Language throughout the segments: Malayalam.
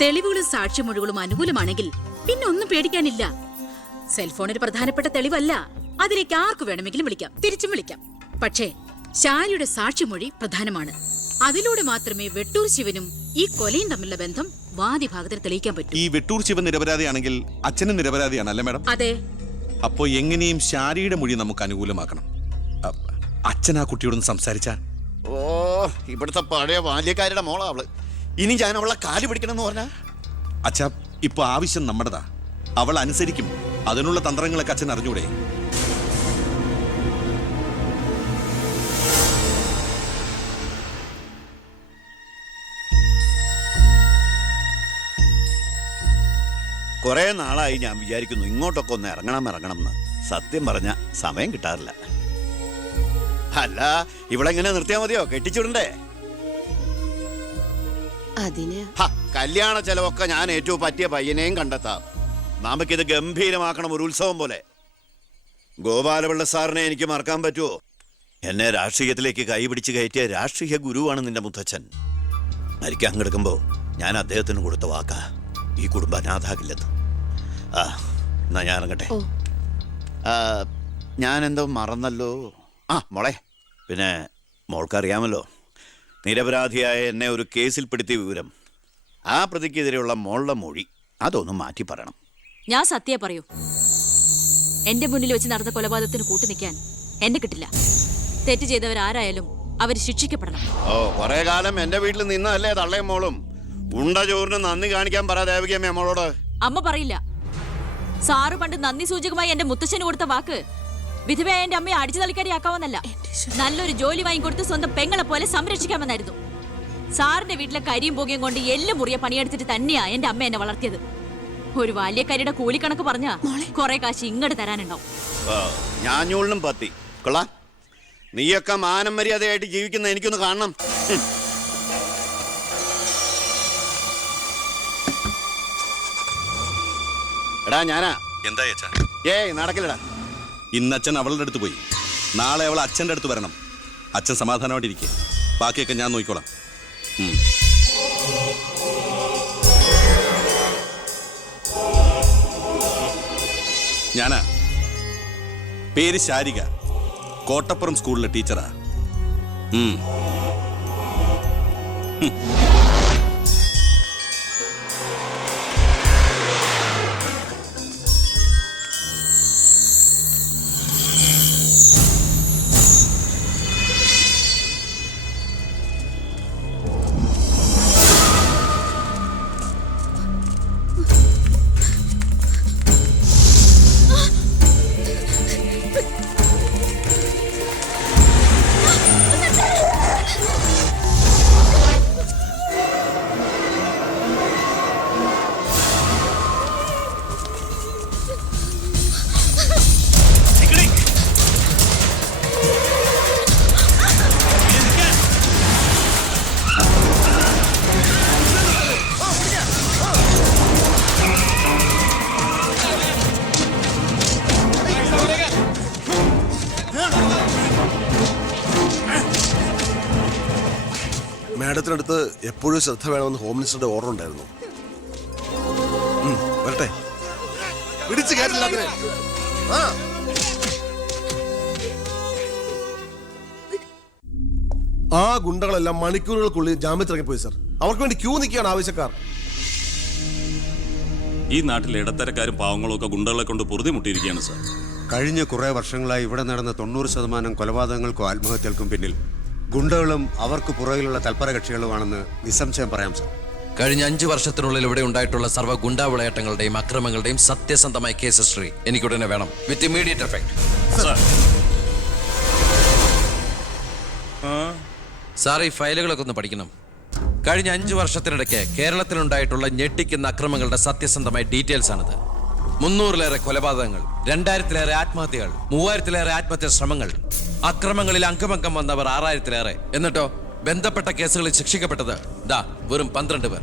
തെളിവുകളും സാക്ഷിമൊഴികളും അനുകൂലമാണെങ്കിൽ പിന്നെ ഒന്നും പേടിക്കാനില്ല. സെൽഫോൺ ഒരു പ്രധാനപ്പെട്ട തെളിവല്ല. അതിലേക്ക് ആർക്കു വേണമെങ്കിലും വിളിക്കാം, തിരിച്ചും വിളിക്കാം. പക്ഷേ ശാരിയുടെ സാക്ഷിമൊഴി പ്രധാനമാണ്. അതിലൂടെ മാത്രമേ വെട്ടൂർ ശിവനും ഈ കൊലയും തമ്മിലുള്ള ബന്ധം വാദിഭാഗത്തിന് തെളിയിക്കാൻ പറ്റൂ. ഈ വെട്ടൂർ ശിവൻ നിരപരാധിയാണെങ്കിൽ അച്ഛനും നിരപരാധിയാണ് അല്ലേ മാഡം? അതെ. അപ്പോ എങ്ങനെയും ശാരിയുടെ മൊഴി നമുക്ക് അനുകൂലമാക്കണം. അച്ഛൻ ആ കുട്ടിയോടൊന്ന് സംസാരിച്ച. ഓ, ഇവിടുത്തെ പഴയ ബാല്യക്കാരുടെ മോളാ അവള്. ഇനി ഞാൻ അവളെ കാല് പിടിക്കണമെന്ന് പറഞ്ഞാ? അച്ഛാ, ഇപ്പൊ ആവശ്യം നമ്മുടെതാ. അവൾ അനുസരിക്കും. അതിനുള്ള തന്ത്രങ്ങളൊക്കെ അച്ഛൻ അറിഞ്ഞൂടെ? കുറെ നാളായി ഞാൻ വിചാരിക്കുന്നു ഇങ്ങോട്ടൊക്കെ ഒന്ന് ഇറങ്ങണം എന്ന്. സത്യം പറഞ്ഞ സമയം കിട്ടാറില്ല. അല്ല, ഇവളെങ്ങനെ നിർത്തിയാ മതിയോ? കെട്ടിച്ചിടണ്ടേ? കല്യാണ ചെലവൊക്കെ ഞാൻ ഏറ്റവും പറ്റിയ പയ്യനെയും കണ്ടെത്താം. നമുക്കിത് ഗംഭീരമാക്കണം, ഒരു ഉത്സവം പോലെ. ഗോപാലപിള്ള സാറിനെ എനിക്ക് മറക്കാൻ പറ്റുമോ? എന്നെ രാഷ്ട്രീയത്തിലേക്ക് കൈപിടിച്ച് കയറ്റിയ രാഷ്ട്രീയ ഗുരുവാണ് നിന്റെ മുത്തച്ഛൻ. മരിക്കാൻ കിടക്കുമ്പോ ഞാൻ അദ്ദേഹത്തിന് കൊടുത്ത വാക്കാ, ഈ കുടുംബം അനാഥാകില്ലെന്ന്. എന്നാ ഞാൻ ഇറങ്ങട്ടെ. ഞാനെന്തോ മറന്നല്ലോ. മോളെ, പിന്നെ മോൾക്കറിയാമല്ലോ, നിരപരാധിയായ എന്നെ ഒരു കേസിൽ പെടുത്തിയ വിവരം. ആ പ്രതിക്കെതിരെയുള്ള മോളുടെ മൊഴി അതൊന്നും മാറ്റി പറയണം. ഞാൻ സത്യം പറയൂ. എന്റെ മുന്നിൽ വെച്ച് നടന്ന കൊലപാതകത്തിന് കൂട്ടു നിൽക്കാൻ എന്നെ കിട്ടില്ല. തെറ്റ് ചെയ്തവരാരായാലും അവർ ശിക്ഷിക്കപ്പെടണം. കുറെ കാലം എന്റെ വീട്ടിൽ നിന്നല്ലേ തള്ളയും മോളും. ഉണ്ട ചോറിന് നന്ദി കാണിക്കാൻ പറ ദേവികമ്മ മോളോട്. അമ്മ പറയില്ല. സാറ് പണ്ട് നന്ദി സൂചകമായി എന്റെ മുത്തശ്ശന് കൊടുത്ത വാക്ക് വിധവയായ എന്റെ അമ്മയെ അടിച്ചു തളിക്കാരിയാക്കാമെന്നല്ല, നല്ലൊരു ജോലി വാങ്ങിക്കൊടുത്ത് സ്വന്തം പെങ്ങളെ പോലെ സംരക്ഷിക്കാമെന്നായിരുന്നു. സാറിന്റെ വീട്ടിലെ കരിയും പുകയും കൊണ്ട് എല്ലാം മുറിയെ പണിയെടുത്തിട്ട് തന്നെയാ എന്റെ അമ്മ എന്നെ വളർത്തിയത്. ഒരു ബാല്യക്കാരിയുടെ കൂലിക്കണക്ക് പറഞ്ഞാ കുറെ കാശ് ഇങ്ങോട്ട് തരാനുണ്ടാവും. ഞാഞ്ഞൂളിനും പത്തി കൊള്ളാം. നീയൊക്കെ മാനം മര്യാദയായിട്ട് ജീവിക്കുന്ന എനിക്കൊന്ന് കാണണം. എടാ ഞാനാ. എന്താ അച്ഛാ? നടക്കില്ലടാ. ഇന്ന് അച്ഛൻ അവളുടെ അടുത്ത് പോയി. നാളെ അവൾ അച്ഛൻ്റെ അടുത്ത് വരണം. അച്ഛൻ സമാധാനമായിട്ടിരിക്കുക. ബാക്കിയൊക്കെ ഞാൻ നോക്കിക്കോളാം. ഞാനാ. പേര് ശാരിക. കോട്ടപ്പുറം സ്കൂളിലെ ടീച്ചറാ. മാഡത്തിനടുത്ത് എപ്പോഴും ശ്രദ്ധ വേണമെന്ന് ഹോം മിനിസ്റ്ററുടെ ഓർഡർ ഉണ്ടായിരുന്നു. വരട്ടെ. പിടിച്ചു കയറ്റില്ല അതിനെ. ആ ഗുണ്ടകളെല്ലാം മണിക്കൂറുകൾക്കുള്ളിൽ ജാമ്യത്തിറങ്ങിപ്പോയി സർ. അവർക്ക് വേണ്ടി ക്യൂ നിൽക്കുകയാണ് ആവശ്യക്കാർ. ഈ നാട്ടിലെ ഇടത്തരക്കാരും പാവങ്ങളും ഒക്കെ ഗുണ്ടകളെ കൊണ്ട് പൊറുതിമുട്ടിയിരിക്കുകയാണ് സർ. കഴിഞ്ഞ കുറേ വർഷങ്ങളായി ഇവിടെ നടന്ന 90% കൊലപാതകങ്ങൾക്കും ആത്മഹത്യകൾക്കും പിന്നിൽ ഗുണ്ടകളും അവർക്ക് പുറകിലുള്ള തൽപര കക്ഷികളുമാണെന്ന് നിസ്സംശയം പറയാം സർ. കഴിഞ്ഞ 5 വർഷത്തിനുള്ളിൽ ഇവിടെ ഉണ്ടായിട്ടുള്ള സർവ്വ ഗുണ്ടാ വിളയാട്ടങ്ങളുടെയും അക്രമങ്ങളുടെയും സത്യസന്ധമായ കേസ് ഹിസ്റ്ററി എനിക്കുടനെ വേണം, വിത്ത് ഇമ്മീഡിയറ്റ് എഫക്ട്. സാർ, ഈ ഫയലുകളൊക്കെ ഒന്ന് പഠിക്കണം. കഴിഞ്ഞ 5 വർഷത്തിനിടയ്ക്ക് കേരളത്തിലുണ്ടായിട്ടുള്ള ഞെട്ടിക്കുന്ന അക്രമങ്ങളുടെ സത്യസന്ധമായ ഡീറ്റെയിൽസ് ആണിത്. 300-ലേറെ കൊലപാതകങ്ങൾ, 2000-ലേറെ ആത്മഹത്യകൾ, 3000-ലേറെ ആത്മഹത്യാ ശ്രമങ്ങൾ, അക്രമങ്ങളിൽ അംഗമംഗം വന്നവർ 6000-ലേറെ. എന്നിട്ടോ ബന്ധപ്പെട്ട കേസുകളിൽ ശിക്ഷിക്കപ്പെട്ടത് വെറും 12 പേർ.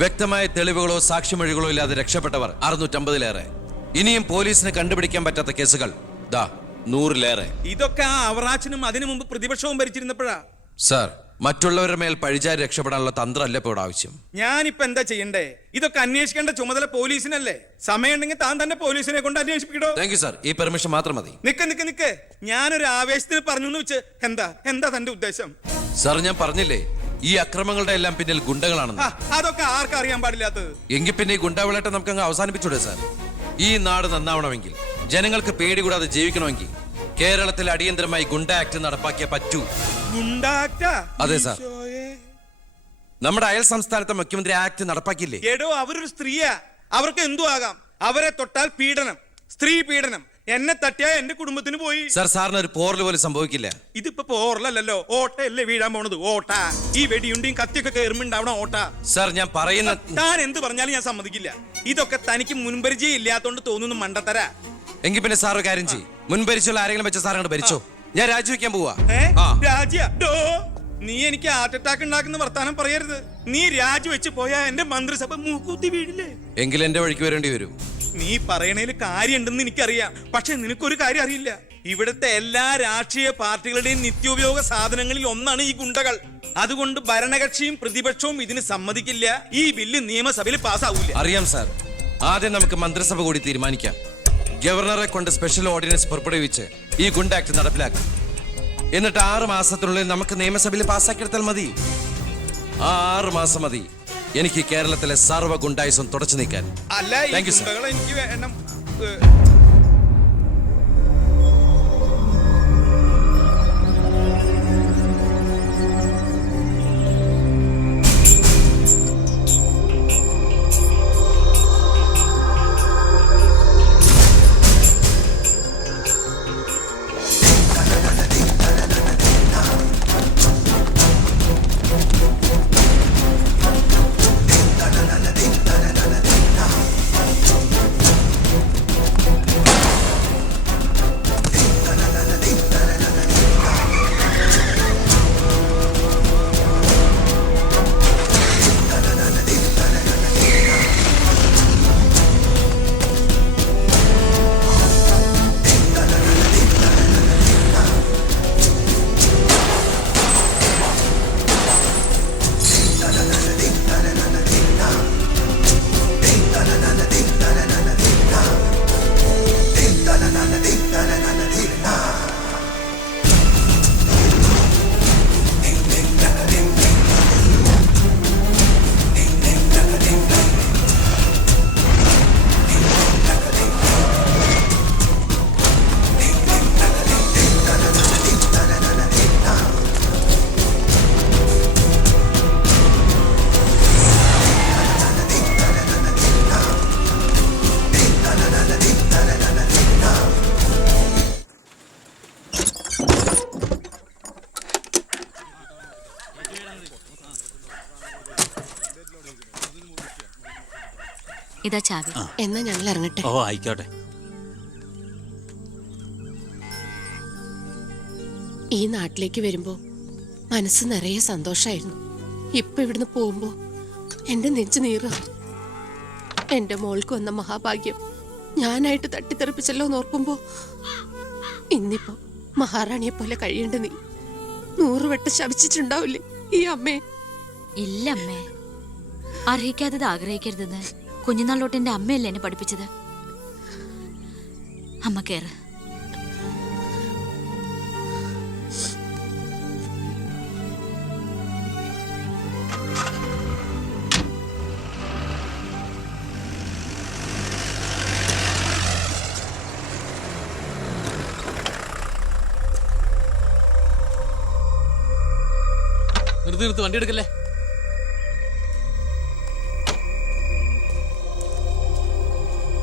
വ്യക്തമായ തെളിവുകളോ സാക്ഷിമൊഴികളോ ഇല്ലാതെ രക്ഷപ്പെട്ടവർ 650-ലേറെ. ഇനിയും പോലീസിന് കണ്ടുപിടിക്കാൻ പറ്റാത്ത കേസുകൾ 100-ലേറെ. ഇതൊക്കെ ആ അവറാച്ചനും അതിനു മുമ്പ് പ്രതിപക്ഷവും ഭരിച്ചിരുന്നപ്പോഴാ. സാർ, മറ്റുള്ളവരുടെ മേൽ പഴിചാരി രക്ഷപ്പെടാനുള്ള തന്ത്രമല്ല ഇപ്പോൾ ഇവിടെ ആവശ്യം. ഞാനിപ്പോ എന്താ ചെയ്യണ്ടേ? ഇതൊക്കെ അന്വേഷിക്കേണ്ട ചുമതല പോലീസിനല്ലേ? സമയമുണ്ടെങ്കിൽ താൻ തന്നെ പോലീസിനെ കൊണ്ട് അന്വേഷിപ്പിക്കടോ. താങ്ക് യു സാർ, ഈ പെർമിഷൻ മാത്രം മതി. നിക്ക് ഞാനൊരു ആവേശത്തിന് പറഞ്ഞു എന്ന് വെച്ച് എന്താ തന്റെ ഉദ്ദേശം? സാർ, ഞാൻ പറഞ്ഞില്ലേ ഈ അക്രമങ്ങളുടെ എല്ലാം പിന്നിൽ ഗുണ്ടകളാണെന്ന്. അതൊക്കെ ആർക്കറിയാൻ പാടില്ലാത്തത്? എങ്കിൽ പിന്നെ ഈ ഗുണ്ടാവിളാട്ടം നമുക്ക് അങ്ങ് അവസാനിപ്പിച്ചൂടെ സാർ? ഈ നാട് നന്നാവണമെങ്കിൽ, ജനങ്ങൾക്ക് പേടി കൂടാതെ ജീവിക്കണമെങ്കിൽ കേരളത്തിൽ അടിയന്തരമായി ഗുണ്ട ആക്ട് നടപ്പാക്കിയേ പറ്റൂ. അതെ സാർ, നമ്മുടെ അയൽ സംസ്ഥാനത്തെ മുഖ്യമന്ത്രി ആക്ട് നടപ്പാക്കിയില്ലേ? എടോ, അവരൊരു സ്ത്രീയാ, അവർക്ക് എന്തു ആകാം. അവരെ തൊട്ടാൽ പീഡനം, സ്ത്രീ പീഡനം. എന്നെ തട്ടിയാ എന്റെ കുടുംബത്തിന് പോയി. സാർ, സാറിന് ഒരു പോറൽ പോലും സംഭവിക്കില്ല. ഇതിപ്പോ പോറലല്ലോ, ഓട്ടയല്ലേ വീഴാൻ പോണത്. ഓട്ട ഈ വെടിയുണ്ടിയും കത്തിയൊക്കെ കയറുമ്പോണ്ടാവണ ഓട്ട. സാർ, ഞാൻ പറയുന്ന താൻ എന്ത് പറഞ്ഞാലും ഞാൻ സമ്മതിക്കില്ല. ഇതൊക്കെ തനിക്ക് മുൻപരിചയം ഇല്ലാത്തോണ്ട് തോന്നുന്നു മണ്ടത്തരാ. എങ്കിൽ പിന്നെ സാർ ഒരു കാര്യം ചെയ്യും, മുൻപരിച്ചുള്ള ആരെങ്കിലും വെച്ച സാർ അങ്ങോട്ട് ഭരിച്ചോ. ഞാൻ രാജിവെക്കാൻ പോവാ. നീ എനിക്ക് ഹാർട്ട് അറ്റാക്ക് ഉണ്ടാക്കുന്ന വർത്താനം പറയരുത്. നീ രാജിവെച്ച് പോയാ എന്റെ മന്ത്രിസഭ മൂക്കൂത്തി വീഴില്ലേ? എങ്കിൽ എന്റെ വഴിക്ക് വരേണ്ടി വരും. നീ പറയണേല് കാര്യമുണ്ടെന്ന് എനിക്കറിയാം, പക്ഷെ നിനക്കൊരു കാര്യം അറിയില്ല. ഇവിടുത്തെ എല്ലാ രാഷ്ട്രീയ പാർട്ടികളുടെയും നിത്യോപയോഗ സാധനങ്ങളിൽ ഒന്നാണ് ഈ ഗുണ്ടകൾ. അതുകൊണ്ട് ഭരണകക്ഷിയും പ്രതിപക്ഷവും ഇതിന് സമ്മതിക്കില്ല. ഈ ബില്ല് നിയമസഭയിൽ പാസ്സാവൂല. അറിയാം സാർ, ആദ്യം നമുക്ക് മന്ത്രിസഭ കൂടി തീരുമാനിക്കാം. ഗവർണറെ കൊണ്ട് സ്പെഷ്യൽ ഓർഡിനൻസ് പുറപ്പെടുവിച്ച് ഈ ഗുണ്ട ആക്ട് നടപ്പിലാക്കാം. എന്നിട്ട് 6 മാസത്തിനുള്ളിൽ നമുക്ക് നിയമസഭയിൽ പാസ്സാക്കിയെടുത്താൽ മതി. ആ 6 മാസം മതി എനിക്ക് കേരളത്തിലെ സർവ്വ ഗുണ്ടായുസം തുടച്ചു നീക്കാൻ. അല്ല, താങ്ക് യു സാർ. എനിക്ക് വേണം. ഇതാ ചാവി. എന്നാ ഞങ്ങൾ ഇറങ്ങട്ടെ. ഓ ആയിക്കോട്ടെ. ഈ നാട്ടിലേക്ക് വരുമ്പോ മനസ്സ് നിറയെ സന്തോഷായിരുന്നു. ഇപ്പൊ ഇവിടുന്ന് പോകുമ്പോ എന്റെ നെഞ്ചു നീറ. എന്റെ മോൾക്ക് വന്ന മഹാഭാഗ്യം ഞാനായിട്ട് തട്ടിത്തെറിപ്പിച്ചല്ലോ എന്നോർക്കുമ്പോ ഇന്നിപ്പോ മഹാറാണിയെ പോലെ കഴിയേണ്ട നീ 100 വട്ടം ശപിച്ചിട്ടുണ്ടാവില്ലേ ഈ അമ്മേ? ഇല്ല അമ്മേ, അർഹിക്കാത്തത് ആഗ്രഹിക്കരുതെന്ന് കുഞ്ഞുനാളോട്ട് എന്റെ അമ്മയല്ലേ എന്നെ പഠിപ്പിച്ചത്. അമ്മ കേറ്. നിർത്തി വണ്ടി എടുക്കല്ലേ.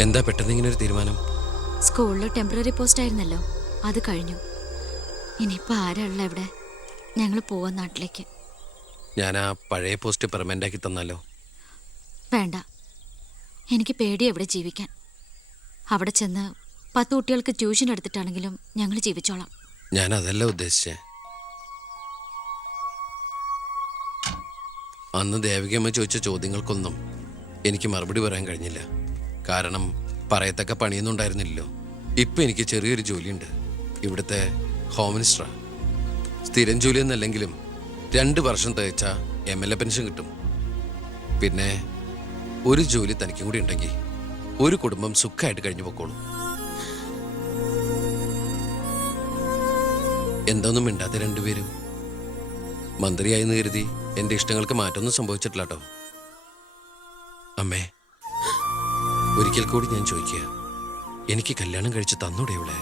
എന്താ പെട്ടെന്ന് ഇങ്ങനെ ഒരു തീരുമാനം? സ്കൂളിൽ ടെമ്പററി പോസ്റ്റ് ആയിരുന്നല്ലോ, അത് കഴിഞ്ഞു. ഇനിയിപ്പോ ആരാ ഉള്ള ഇവിടെ? ഞങ്ങൾ പോവാ നാട്ടിലേക്ക്. ഞാൻ ആ പഴയ പോസ്റ്റ് പെർമനന്റ് ആക്കി തന്നാലോ? വേണ്ട, എനിക്ക് പേടി എവിടെ ജീവിക്കാൻ. അവിടെ ചെന്ന് 10 കുട്ടികൾക്ക് ട്യൂഷൻ എടുത്തിട്ടാണെങ്കിലും ഞങ്ങൾ ജീവിച്ചോളാം. ഞാൻ അതല്ല ഉദ്ദേശിച്ചേ. അന്ന് ദേവികമ്മ ചോദിച്ച ചോദ്യങ്ങൾക്കൊന്നും എനിക്ക് മറുപടി പറയാൻ കഴിഞ്ഞില്ല. കാരണം പറയത്തക്ക പണിയൊന്നും ഉണ്ടായിരുന്നില്ലല്ലോ. ഇപ്പം എനിക്ക് ചെറിയൊരു ജോലിയുണ്ട്, ഇവിടുത്തെ ഹോം മിനിസ്റ്ററാ. സ്ഥിരം ജോലിയൊന്നല്ലെങ്കിലും 2 വർഷം തികച്ച MLA പെൻഷൻ കിട്ടും. പിന്നെ ഒരു ജോലി തനിക്കും കൂടി ഉണ്ടെങ്കിൽ ഒരു കുടുംബം സുഖമായിട്ട് കഴിഞ്ഞു പോക്കോളും. എന്തൊന്നും മിണ്ടാതെ രണ്ടുപേരും. മന്ത്രിയായെന്ന് കരുതി എന്റെ ഇഷ്ടങ്ങൾക്ക് മാറ്റമൊന്നും സംഭവിച്ചിട്ടില്ല കേട്ടോ. അമ്മേ, ഒരിക്കൽ കൂടി ഞാൻ ചോദിക്കുക, എനിക്ക് കല്യാണം കഴിച്ച് തന്നൂടെ ഇവിടെ?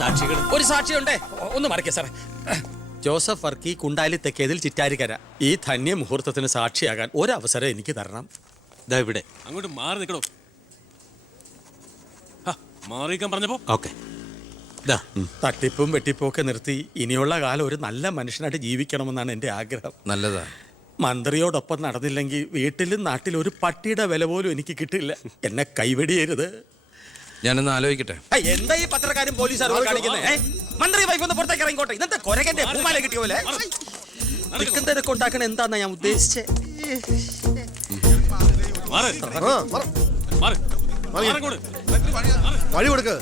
സാക്ഷികൾ ഒരു സാക്ഷിയുണ്ടേ, ഒന്ന് മറക്കേ സാറേ. ജോസഫ് വർക്കി, കുണ്ടാലി തെക്കേതിൽ, ചിറ്റാരിക്കര. ഈ ധന്യ മുഹൂർത്തത്തിന് സാക്ഷിയാകാൻ ഒരവസരം എനിക്ക് തരണം. ദാ ഇവിടെ. അങ്ങോട്ട് മാറി നിൽക്കണോ? മാറിയിക്കാൻ പറഞ്ഞപ്പോ ഓക്കെ. തട്ടിപ്പും വെട്ടിപ്പും ഒക്കെ നിർത്തി ഇനിയുള്ള കാലം ഒരു നല്ല മനുഷ്യനായിട്ട് ജീവിക്കണമെന്നാണ് എൻ്റെ ആഗ്രഹം. നല്ലതാ. മന്ത്രിയോടൊപ്പം നടന്നില്ലെങ്കിൽ വീട്ടിലും നാട്ടിലും ഒരു പട്ടിയുടെ വില പോലും എനിക്ക് കിട്ടില്ല. എന്നെ കൈവെടിയരുത്. ഞാനൊന്ന് ആലോചിക്കട്ടെ. എന്താ ഈ പത്രക്കാരും പോലീസുകാരും കാണിക്കുന്നത്? മന്ത്രി വൈഫ് ഒന്ന് പുറത്തേക്ക് ഇറങ്ങിക്കോട്ടെ. ഇന്നത്തെ കൊരകന്റെ പൂമാല കിട്ടിയ പോലെ തിരക്ക് ഉണ്ടാക്കണ എന്താന്നാ ഞാൻ ഉദ്ദേശിച്ചേ. വഴി കൊടുക്ക്.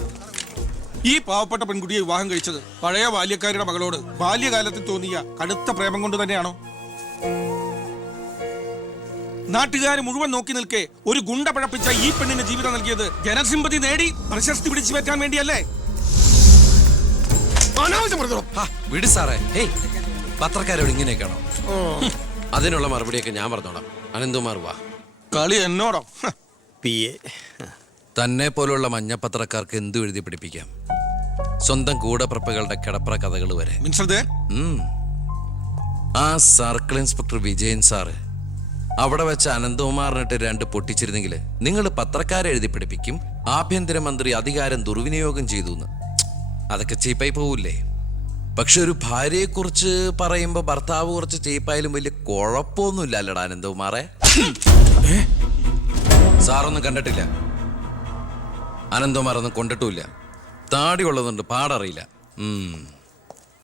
ഈ പാവപ്പെട്ട പെൺകുട്ടിയെ വിവാഹം കഴിച്ചത് പഴയ ബാല്യക്കാരുടെ മകളോട് ബാല്യകാലത്തിൽ തോന്നിയ കടുത്ത പ്രേമം കൊണ്ട് തന്നെയാണോ? നാട്ടുകാർ മുഴുവൻ നോക്കി നിൽക്കെ ഒരു ഗുണ്ട പഴപ്പിച്ച ഈ പെണ്ണിന് ജീവിതം നൽകിയത് ജനസിമ്പതി നേടി പ്രശസ്തി പിടിച്ചു പറ്റാൻ വേണ്ടിയല്ലേ? വിട് സാറേ. ഹേയ്, പത്രക്കാരോട് ഇങ്ങനെയൊക്കെയാണോ? അതിനുള്ള മറുപടിയൊക്കെ ഞാൻ പറഞ്ഞോളാം. അനന്തുമാർ വാ. കളി എന്നോടോ? തന്നെ പോലുള്ള മഞ്ഞപ്പത്രക്കാർക്ക് എന്തു എഴുതി പിടിപ്പിക്കാം. സ്വന്തം കൂടപ്പിറപ്പുകളുടെ കിടപ്പറ കഥകൾ വരെ. ആ സർക്കിൾ ഇൻസ്പെക്ടർ വിജയൻ സാറ് അവിടെ വെച്ച് അനന്തകുമാറിനിട്ട് 2 പൊട്ടിച്ചിരുന്നെങ്കിൽ നിങ്ങൾ പത്രക്കാരെ എഴുതി പിടിപ്പിക്കും ആഭ്യന്തരമന്ത്രി അധികാരം ദുർവിനിയോഗം ചെയ്തു എന്ന്. അതൊക്കെ ചീപ്പായി പോവില്ലേ? പക്ഷെ ഒരു ഭാര്യയെക്കുറിച്ച് പറയുമ്പോൾ ഭർത്താവ് കുറച്ച് ചീപ്പായാലും വലിയ കുഴപ്പമൊന്നുമില്ല അല്ലടാ അനന്തകുമാറെ. സാറൊന്നും കണ്ടിട്ടില്ല, അനന്തകുമാറൊന്നും കൊണ്ടിട്ടുമില്ല. താടി ഉള്ളതുകൊണ്ട് പാടറിയില്ല.